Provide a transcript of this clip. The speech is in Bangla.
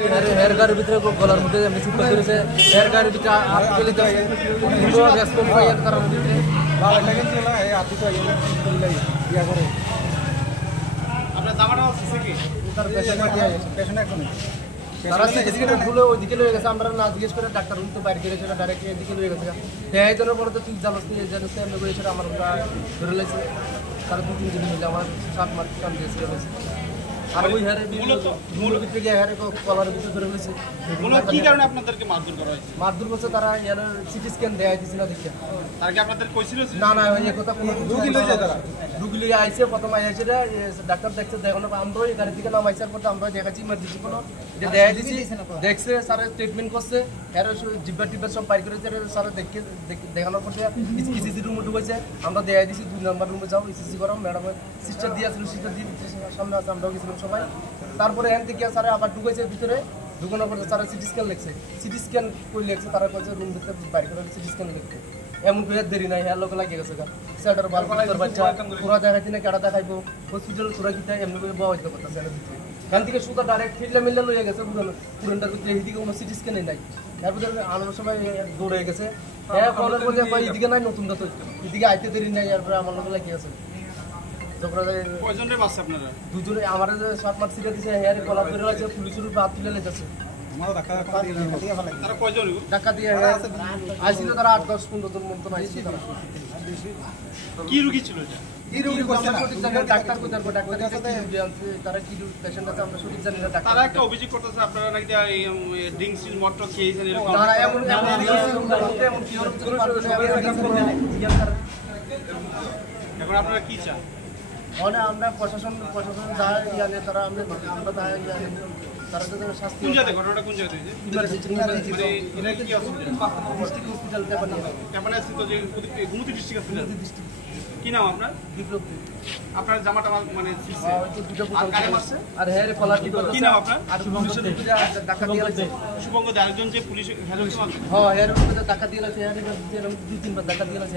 হেয়ার গাড়ির ভিতরে গলার মধ্যে মেশিন করেছে হেয়ার গাড়ির ভিতরে আটকে গেছে পুরো রেসপন্স হয় এর কারণে ভিতরে ভালো লাগে ছিল এই আতি তো ইয়া করে আপনার জামাটা আছে কি তার পেশেন্ট এখন তারা সিটিস্ক্যান ভুলে ওইদিকে লয়ে গেছে আমরা না জিজ্ঞেস করে ডাক্তার উনি তো বাইরে গেছে ডাইরেক্ট এদিকে লয়ে গেছে এই জন্য পরে তো তুই জানাস তুই জানিস আমরা করে সেটা আমার ধরে লাইছে তারা 2-3 দিন মিলে আমার 7 মাস কাম দিয়েছিল আর ওই হারে মূল ভিতরে গিয়ে হারে কলার ভিতরে ধরে ফেলেছে মূলত কি কারণে আপনাদেরকে মারধর করা হয়েছে? মারধর করছে তারা এর সিটি স্ক্যান দেয়া দিছিল দেখে তার কি আপনাদের কইছিল? না না এই কথা কোনো রুগী লয়ে যায় তারা রুগী লয়ে আইছে প্রথম আইছে ডাক্তার দেখছে দেখানো আমরা এই গাড়ি থেকে নামাইছার পর আমরা দেখাচ্ছি ইমার্জেন্সি কোনো এটা দেয়া দিছি দেখছে স্যার ট্রিটমেন্ট করছে এর জিব্বা টিব্বা সব পাই করেছে স্যার দেখে দেখানোর পর ইসিসি রুমে ঢুকেছে আমরা দেয়া দিছি 2 নাম্বার রুমে যাও ইসিসি করো ম্যাডাম সিস্টার দিয়ে আসলে সিস্টার দিয়ে সামনে আছে আমরাও গেছিলাম সবাই তারপরে এখান থেকে স্যার আবার ঢুকেছে ভিতরে ঢুকানোর পরে তারা সিটি স্ক্যান লিখছে সিটি স্ক্যান করে লিখছে তারা বলছে রুম ভিতরে বাইরে করে সিটি স্ক্যান লিখতে এমন করে দেরি নাই হ্যাঁ লোক লাগিয়ে গেছে স্যাটার বাচ্চা পুরা দেখাইতে না কেডা দেখাইবো হসপিটাল পুরা কিটা এমনি করে বাবা দিতে করতেছে এর ভিতরে কারণ থেকে সুতা ডাইরেক্ট ফিরলে মিললে লয়ে গেছে পুরনটার ভিতরে এইদিকে কোনো সিটি স্ক্যানই নাই তারপরে আনার সময় দৌড়ে গেছে হ্যাঁ ফোনের মধ্যে এইদিকে নাই নতুনটা তো এদিকে আইতে দেরি নাই এরপরে আমার লোক লাগিয়ে গেছে কয়জনের বাচ্চা আপনারা? দুজনে আমার যে 7 মাস সিটা দিছে হেয়ারে গলা ধরে আছে পুলিশের উপর হাত তুলে লেগেছে আমারও ডাক্তার দিয়ে ফেলে তারা কয়জন? টাকা দিয়ে আইছিল তারা 8-10-15 জন মতো আইছিল তারা কি রোগী ছিল এটা? কি রোগী বলছে সঠিক জানেন ডাক্তার কোথায় ডাক্তার কাছে তারা কি পেশেন্ট আছে আমরা সঠিক জানি না ডাক্তার তারা একটা অভিযোগ করতেছে আপনারা নাকি ড্রিঙ্কস মটর খেয়েছেন এরকম। তারা এমন কি এখন আপনারা কি চান? মানে আমরা প্রশাসন যা জানে তারা আমরা তারা তো শাস্তি কোন জায়গায় ঘটনাটা কোন জায়গায় হয়েছে? মানে এটা কি হসপিটাল ব্যাপার নিয়ে ক্যাপানে আছে তো যে গুমতি ডিস্ট্রিক্ট হসপিটাল। কি নাম আপনার? বিপ্লব আপনার জামাটা মানে ছিঁড়ছে। আর কারে মারছে? আর হ্যাঁ রে কলার কি কি নাম আপনার? আর পুলিশের উপরে টাকা দিয়ে লাগছে শুভঙ্গ দে আরেকজন যে পুলিশ হেলো হ্যাঁ এর উপরে টাকা দিয়ে লাগছে 2-3 বার টাকা দিয়ে লাগছে